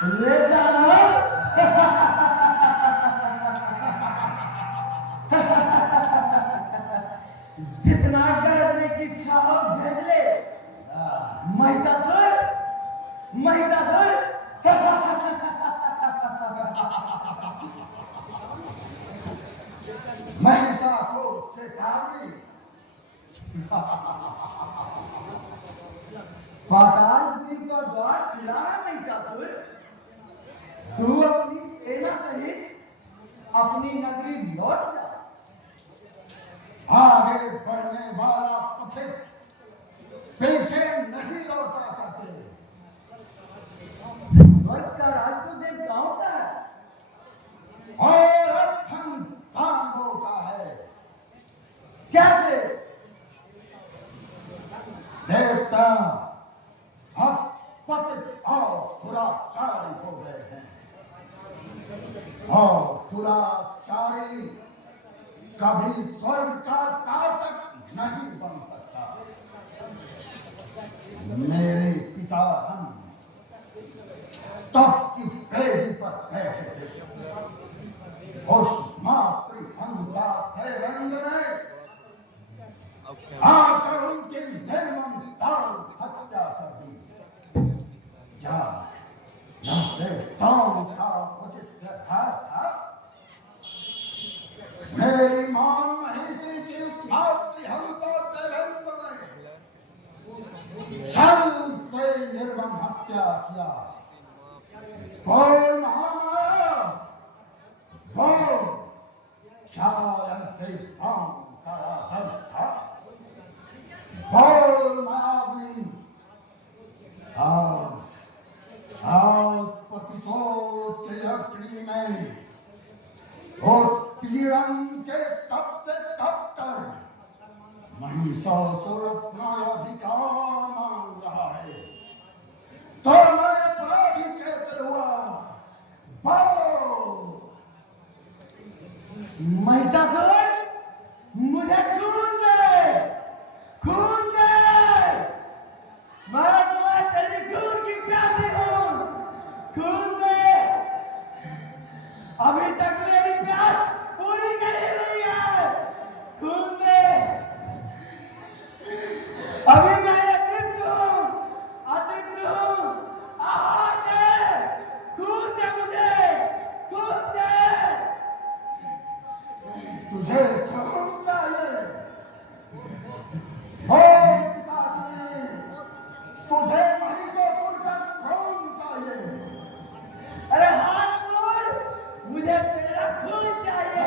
ले जाना। जितना गरजने की इच्छा हो गरज ले। महिषासुर, महिषासुर। महिषा को चेतावनी। पातालपुरी का द्वार खुला है महिषासुर। तू अपनी सेना सहित अपनी नगरी लौट जा। आगे बढ़ने वाला पथिक पीछे नहीं लौटा करते। स्वर्ग का राज तो देवताओं का है और अर्थन दानवों का है। कैसे? देवता अब पतित और दुराचारी हो गए हैं और दुराचारी कभी स्वर्ग का शासक नहीं बन सकता। मेरे पिता हम तप की पेड़ी पर बैठे थे। उस मातृहंता रंग ने आकर उनकी निर्ममता हत्या कर दी। क्या देवताओं का उचित व्यवहार था? मेरी मां महिषी की उस मातृहंता देवेंद्र ने छल से निर्मम हत्या किया। बोल महामाया, बोल, क्या यह देवताओं का आदर्श था? बोल मायावनी, आज प्रतिशोध के अग्नि में और पीड़न के तप से तप कर महिषासुर अपना अधिकार मांग रहा है। तो मैं अपराधी कैसे हुआ? बोल। महिषासुर, मुझे खून दे, खून दे। मैं तेरी खून की प्यासी हूँ। खून दे। अभी तक मेरी प्यास पूरी नहीं हुई है। खून दे। अभी मैं अतृप्त हूँ, अतृप्त हूँ। आहार दे, खून दे मुझे, खून दे। तुझे खून चाहिए? बोल पिशाचिनी, तुझे महिषासुर का खून चाहिए? अरे हाँ बोल, मुझे तेरा खून चाहिए।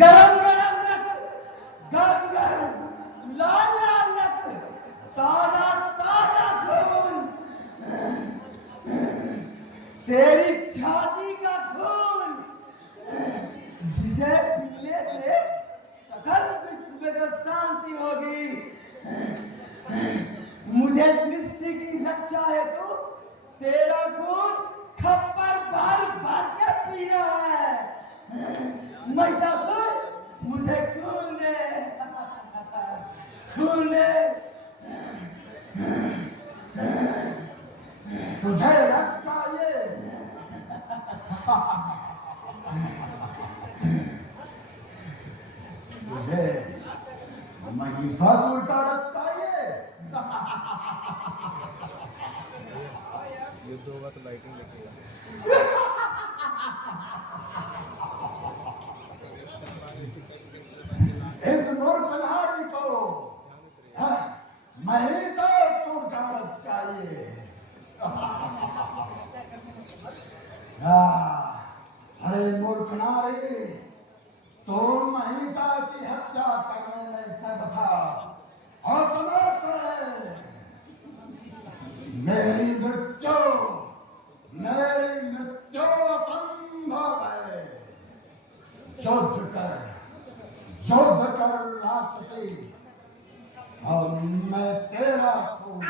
गरम गरम रक्त, गरम गरम लाल लाल रक्त, ताजा ताजा खून। तेरी छाती का खून, जिसे पीने से सकल विश्व में तो शांति होगी। मुझे सृष्टि की रक्षा हेतु तेरा खून खप्पर भर भर के पीना है। महिषासुर, मुझे खून दे, खून दे। तुझे रक्त चाहिए? तुझे महिषासुर का रक्त चाहिए? युद्ध होगा तो लाइटिंग लगेगा। इस मूर्ख नारी को महिषासुर का रक्त चाहिए। अरे मूर्ख नारी, तुम महिषा की हत्या करने में इतने बता असमर्थ है। मेरी मृत्यु असंभव है। युद्ध कर राक्षसी, और मैं तेरा खून।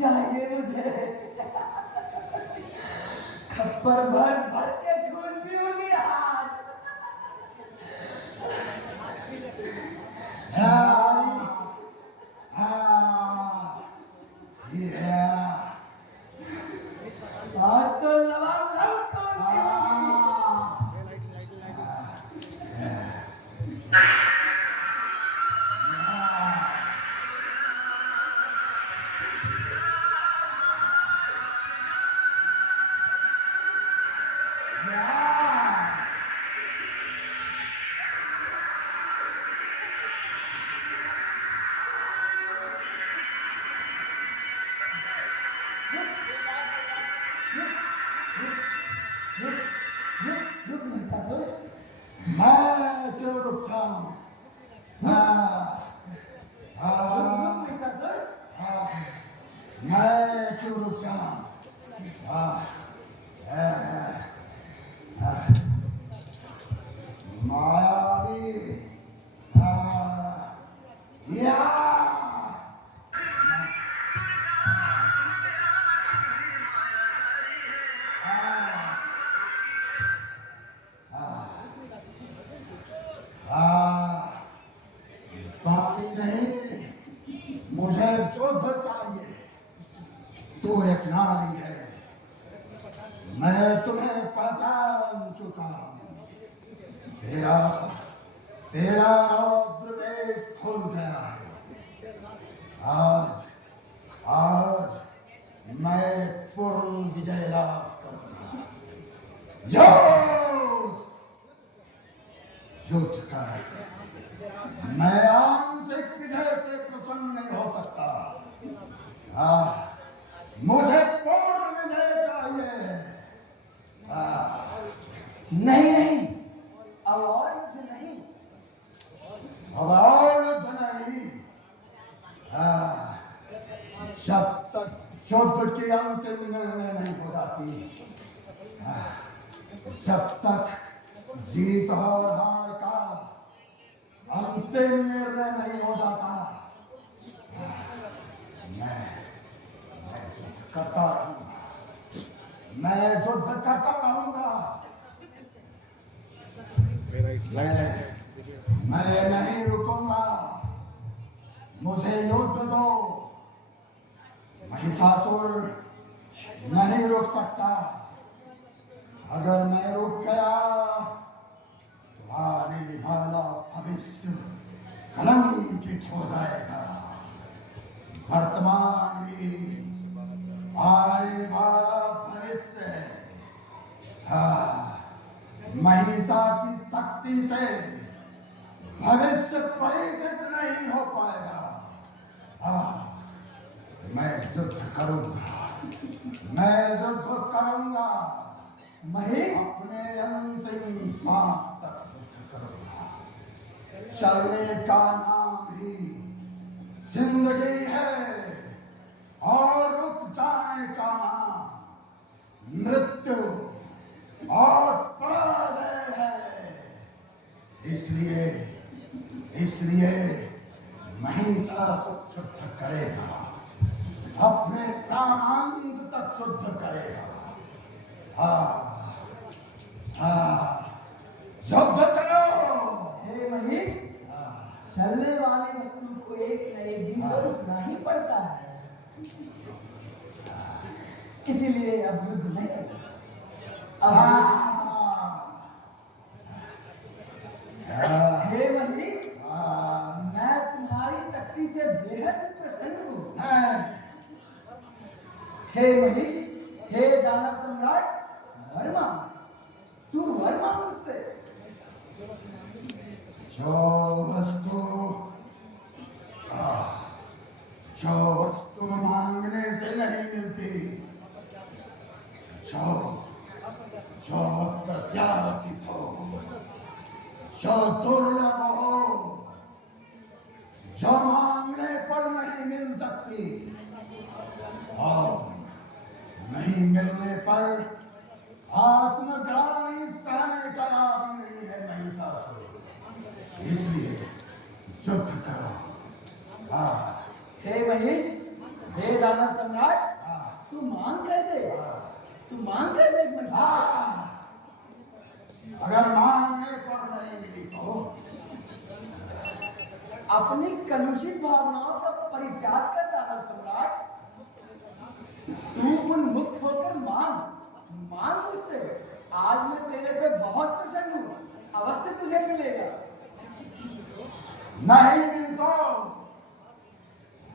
चाहिए मुझे। खप्पर भर भर के खून पीऊंगी आज। आज तो लबालब खून पीऊंगी। रुक महिषासुर। मैं क्यों रुक जाऊं? रुक महिषासुर। मैं क्यों रुक जाऊं? मायावी या पानी नहीं, मुझे युद्ध चाहिए। तू एक नारी है, मैं तुम्हें पहचान चुका हूं। तेरा तेरा रौद्र वेश खुल गया है। आज मैं पूर्ण विजय लाभ करूंगा। युद्ध कर। मैं आंशिक विजय से प्रसन्न नहीं हो सकता। मुझे पूर्ण विजय चाहिए। नहीं नहीं, अब और युद्ध नहीं। अब और युद्ध नहीं। जब तक युद्ध की अंतिम निर्णय नहीं हो जाती, जब तक जीत और हार का अंतिम निर्णय नहीं हो जाता, मैं युद्ध करता रहूंगा। मैं युद्ध करता रहूंगा। मैं नहीं रुकूंगा। मुझे युद्ध दो। महिषासुर नहीं रुक सकता। अगर मैं रुक गया तो आने वाला भविष्य कलंकित हो जाएगा। वर्तमान ही आने वाला भविष्य महिषा की शक्ति से भविष्य परिचित नहीं हो पाएगा। मैं युद्ध करूंगा। मैं युद्ध करूंगा। महेश, अपने अंतिम सांस तक युद्ध करूंगा। चलने का नाम ही जिंदगी है और रुक जाने का नाम मृत्यु और पराजय है। इसलिए महिषासुर युद्ध करेगा। अपने प्राणांत तक युद्ध करेगा। युद्ध करो। हे महेश, चलने वाली वस्तु को एक नए दिन पर रुकना ही पड़ता है। इसीलिए अब युद्ध नहीं। हे महेश, मैं तुम्हारी शक्ति से बेहद प्रसन्न हूँ। हे महेश, हे दानव सम्राट, वर मांग। तू वर मांग मुझसे। जो वस्तु मांगने से नहीं मिलती, जो प्रत्याशित हो, जो दुर्लभ हो, जो मांगने पर नहीं मिल सकती और नहीं मिलने पर आत्मग्लानि सहने का आदि नहीं है महिषासुर। इसलिए युद्ध करो। हे महेश, हे दानव सम्राट, तू मांग कर दे, तू मांग कर दे महिषासुर। अगर मांगने पर नहीं मिली तो अपनी कलुषित भावनाओं का परित्याग कर दानव सम्राट, तू उन्मुक्त होकर मांग, मांग मुझसे। आज मैं तेरे पे बहुत प्रसन्न हूँ, अवश्य तुझे मिलेगा। नहीं मिली तो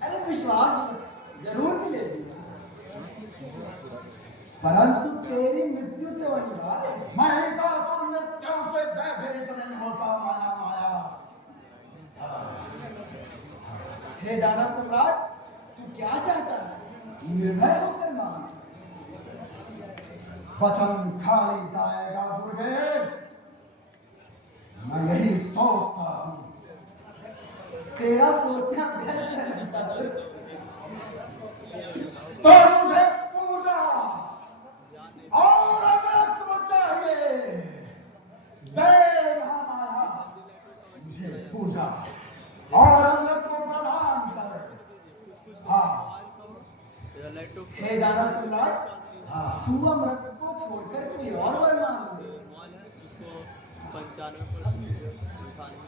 अरे विश्वास रख, जरूर मिलेगी, परंतु तेरी मृत्यु तो अनिवार्य है। महिषासुर मृत्यु से भयभीत नहीं होता माया माया। हे दानव सम्राट, तू क्या चाहता है? निर्भय होकर मांग। वचन खाली जाएगा दुर्गे, मैं यही सोचता हूँ। तेरा सोचना व्यर्थ है महिषासुर। तो मुझे पूजा और अमृत चाहिए। दे महामाया, मुझे पूजा और अमृत प्रदान कर। हाँ हे दानव सम्राट, हाँ, तू अमृत को छोड़कर कोई और वर मांग ले।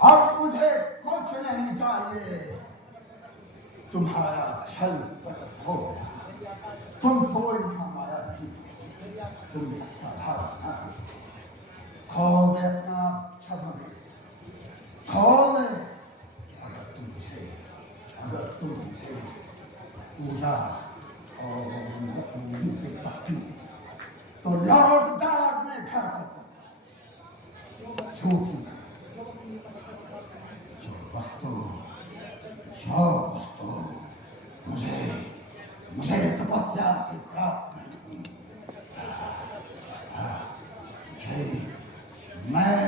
अब मुझे कुछ नहीं चाहिए। तुम्हारा छल प्रकट हो गया। तुम कोई महामाया नहीं, तुम एक साधारण। खोल दे अपना छद्मवेश, खोल दे। अगर तुम मुझे पूजा और अमृत नहीं दे सकती तो लौट जा अपने घर को। झूठी जो वस्तु मुझे तपस्या से प्राप्त नहीं हुई, मैं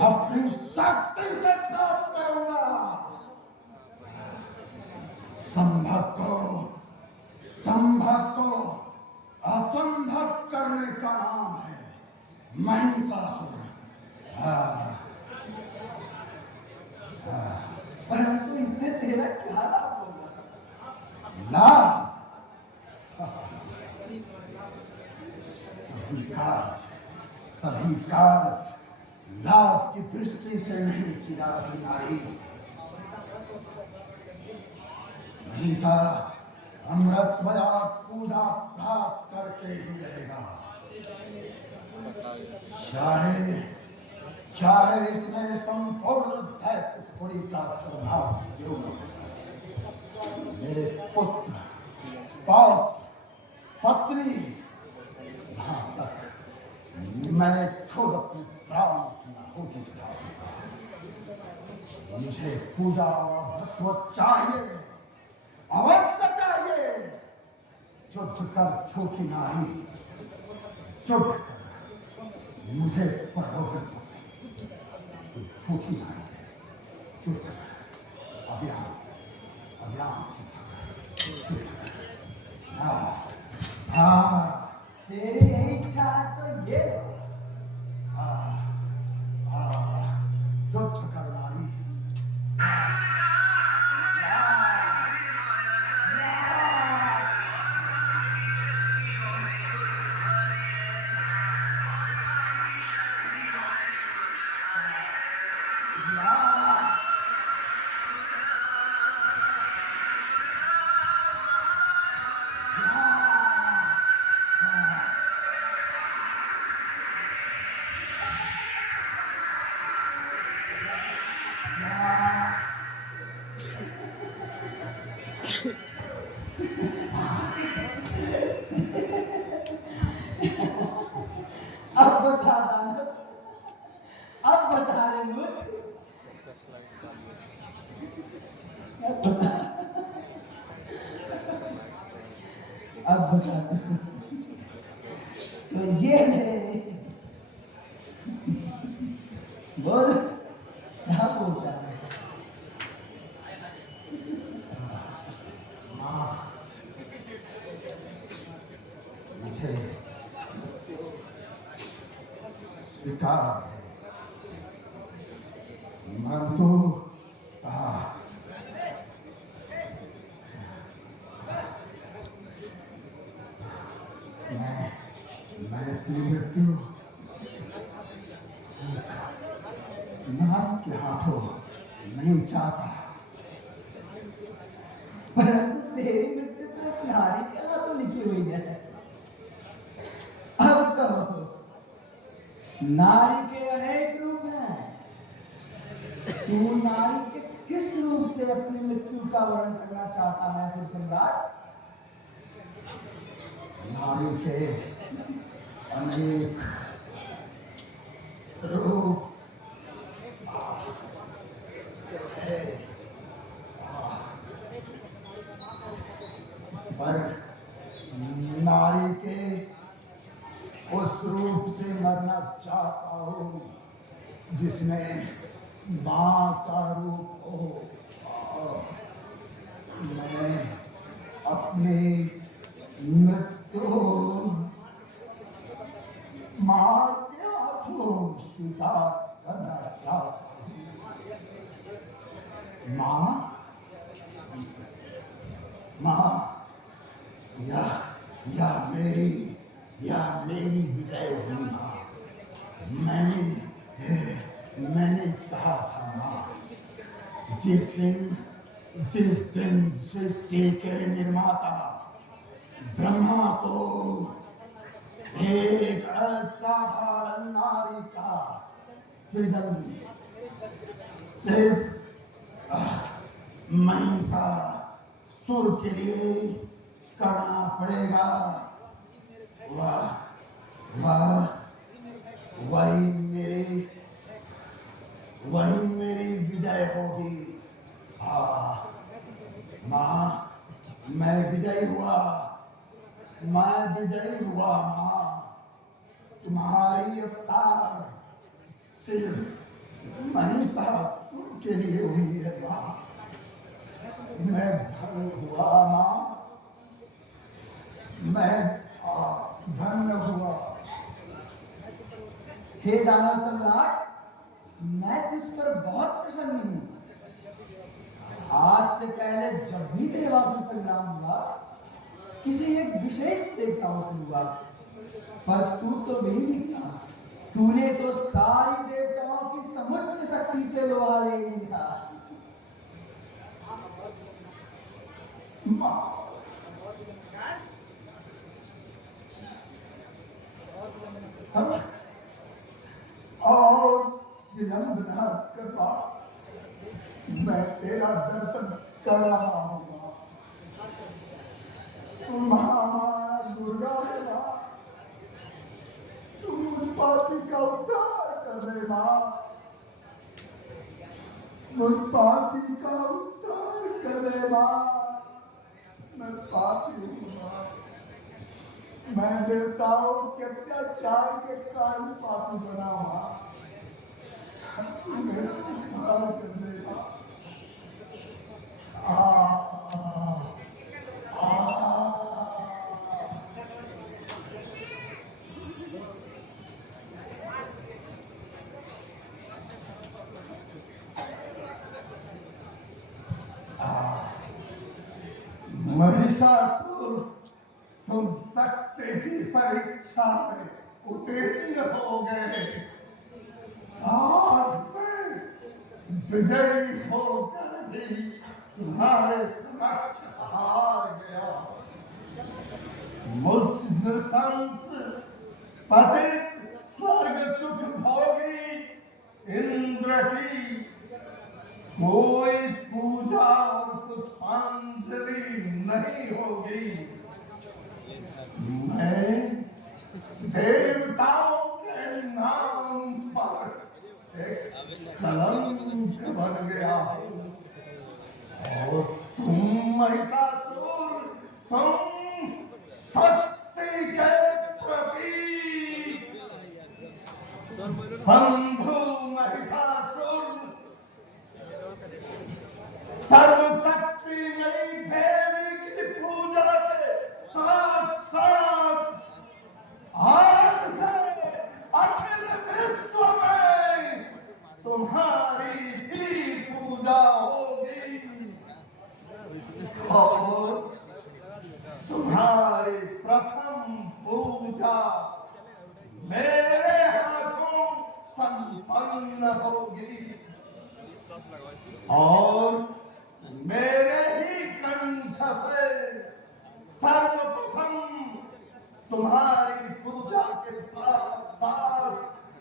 अपनी शक्ति से प्राप्त करूंगा। संभव को असंभव करने का नाम है महिषासुर। परंतु इससे तेरा क्या लाभ होगा? लाभ सभी कार्य लाभ की दृष्टि से नहीं किया नारी। महिषा अमृत बजार पूजा प्राप्त करके ही रहेगा। चाहे इसमें संपूर्ण दैत्यपुरी का सर्वनाश क्यों न हो। मेरे पुत्र पौत्र पत्नी, यहाँ तक मैं खुद अपने प्राण की आहुति चढ़ाऊंगा। मुझे पूजा और भक्ति चाहिए, अवश्य चाहिए। युद्ध कर झूठी नारी, युद्ध कर मुझे प्रलोभन झूठी नारी, युद्ध कर अभियान युद्ध कर। तेरी यही इच्छा है तो ये युद्ध कर नारी। अब बता दानव, अब बता रे मूर्ख, अब बता तो ये है। बोल क्या पूछा है? मुझे स्वीकार है, परंतु मैं अपनी मृत्यु नारी के हाथों नहीं चाहता। परंतु तेरी मृत्यु तो एक नारी के हाथों लिखी हुई है। अब कहो, नारी के अनेक रूप हैं, तू नारी के किस रूप से अपनी मृत्यु का वर्णन करना चाहता है सुर सम्राट? नारी के अनेक रूप है, पर नारी के उस रूप से मरना चाहता हूँ जिसमें माँ का रूप हो। मैं अपनी मृत्यु माँ के हाथों स्वीकार करना चाहता हूँ। माँ, या मेरी विजय हुई माँ। मैंने कहा था माँ, जिस दिन सृष्टि के निर्माता ब्रह्मा को एक असाधारण नारी का सृजन सिर्फ महिषासुर के लिए करना पड़ेगा, वही मेरी विजय होगी। माँ, मैं विजयी हुआ माँ। तुम्हारी अवतार सिर्फ महिषासुर के लिए हुई है माँ। मैं धन्य हुआ माँ, मैं धन्य हुआ। हे दानव सम्राट, मैं तुझ पर बहुत प्रसन्न हूँ। आज से पहले जब भी देवासुर संग्राम हुआ, किसी एक विशेष देवताओं से हुआ, पर तू तो नहीं था। तूने तो सारी देवताओं की समुच्च शक्ति से लोहा ले लिया। और विलंब न करवा, मैं तेरा दर्शन कर रहा हूँ। माँ दुर्गा है माँ, तुम मुझ पापी का उद्धार कर दे माँ। मुझ पापी का उद्धार कर दे माँ। मैं पापी हूँ माँ, मैं देवताओं के अत्याचार के कारण पापी बना माँ। मेरा उद्धार कर दे माँ। महिषासुर, तुम शक्ति की परीक्षा में उत्तीर्ण हो गए। आज मैं विजयी होकर भी तुम्हारे समक्ष हार गया। मुझ नृशंस पतित स्वर्ग सुख भोगी इंद्र की कोई पूजा और पुष्पांजलि नहीं होगी। मैं देवताओं के नाम पर एक कलंक बन गया हूँ। और तुम महिषासुर, तुम शक्ति के प्रतीक बंधु महिषासुर, सर्वशक्तिमयी देवी की पूजा के साथ साथ आज से अखिल विश्व में तुम्हारी भी पूजा होगी। और तुम्हारी प्रथम पूजा पूजा मेरे हाथों संपन्न होगी और मेरे ही कंठ से सर्वप्रथम तुम्हारी पूजा के साथ साथ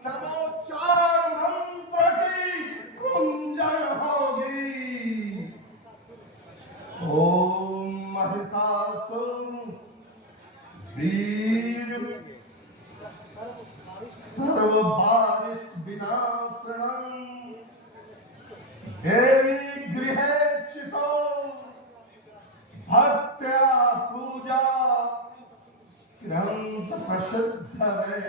नमोच्चार मंत्र की कुंजन होगी। ओम महिषासुर वीर सर्ववारिष्ठ विनाशनम देवी गृहे चितो भक्त्या पूजा ग्रंथ प्रसिद्ध वे